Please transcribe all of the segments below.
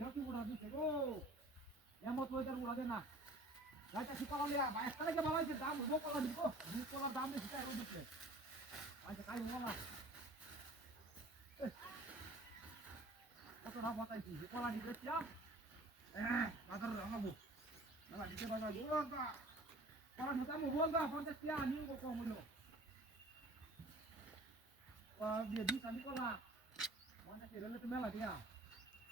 ঢাকি উড়া দিছে গো এমত ওইটার উড়া দে না রাইটা শিকালাম রে বাইশ তারিখে বাবাইছে দাম হইব কলা দিব দুধ কলার দাম বেশি তাই দিচ্ছে আচ্ছা কাজ হব না কত না বাতাইছি কলা নিবে চাপ বাজার রাখাবো না দিতে বাজার গোলটা কলা নিতাম বলবা পঞ্চাশ টাকা নিয়ে কম হইল দিয়ে দিস আমি কলা পঞ্চাশ মেলা দিয়া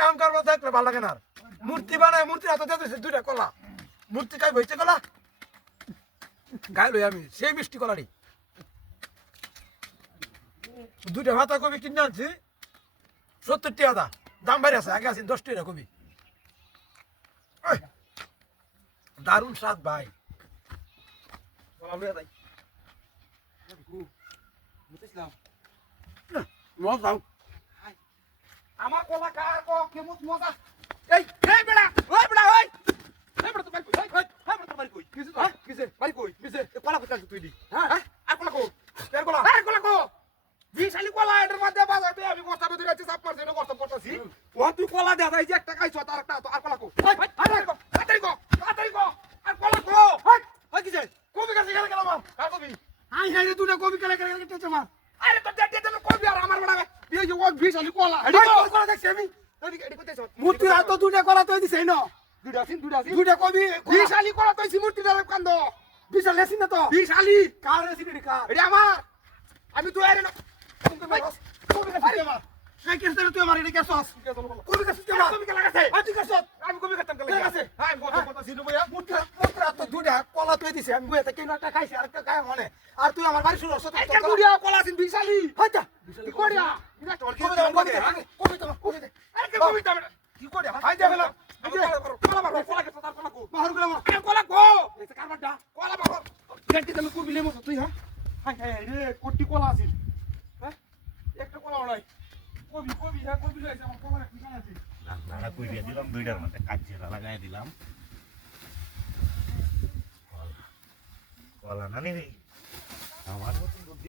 কাম করব দেখলে ভালো লাগে না। মূর্তি বানায় মূর্তি হাতে দিতেছে দুইটা কলা। মূর্তি কাই হয়েছে কলা? গাই লই আমি, সেই মিষ্টি কলারি দুইটা ভাতা কবি কিনে আনছি সত্তর টাকা দা দাম বাইরে আছে, আগে আছে দশ টাকা কবি। দারুণ স্বাদ ভাই। কলা লইয়া যাই। মজা দাও। আমার কলা কার কো কেমন মজা? এই এই বেড়া ওই বেড়া ওই! এই বেড়া তো বাড়ি কই? ওই এই বেড়া তো বাড়ি কই? কিসে হ্যাঁ? কিসে? বাড়ি কই? কিসে? এ কলা কোথা তুই দি? হ্যাঁ? হ্যাঁ? আর কলা কো? এর কলা? আরে কলা কো? বিশালি কলা এটার মধ্যে বাজার দিয়ে আমি বস্তা বেঁধে গেছি সাপ মারছি বস্তা করতেছি। ও তুই কলা দেয়া যায় যে একটা খাইছো তার একটা তো আর কলা কো? আরে কো? তাড়াতাড়ি কো তাড়াতাড়ি কো আর কলা কো। ওই কিসে? কবি কাছে গেলে গেলাম কার কবি? আই হাই রে তুই না কবি কেলে কেলে কেটে মার আরে তো ডেট ডেট কবি আর আমার বড় এই যে ও বিশালি কলা এই কলা দেখছি আমি এদিকে এদিকে কোথায় মূর্তির হাত তো দুইটা কলা তুই দিছে না দুইটা আছিস দুইটা আছিস দুইটা কবি বিশালি কলা তো সিমুর্তি দাঁড় কান্দ বিশাল লেসিন না তো বিশালি কার রেসিপি কা এটা আমার আমি তো এর না কবি কাছে আমার নাই কেন তুই আমার এটা কেসস কবি কাছে তুই আমার তুমি কে লাগাছে তুই কেসস আমি কবি করতাম কে ঠিক লাগাছে। হ্যাঁ কথা কথা সিনু ভাইয়া মূর্তির মূর্তির হাত কলা তুই দিছে আমি বইতে কেন একটা খাইছি আর একটা খাই মনে আর তুই আমার বাড়ি একটা গুড়িয়া কলা সিন হাইটা কি করিয়া এটা তোর কি কোটি কলা আছে হ্যাঁ একটা কলা নাই কবি কবি হ্যাঁ কবি লইছে আমার কলা কি কাজ আছে রান্না করিয়া দিলাম দুইটার মধ্যে কাজিরা লাগাই দিলাম কলা না নিবি? আমার মতো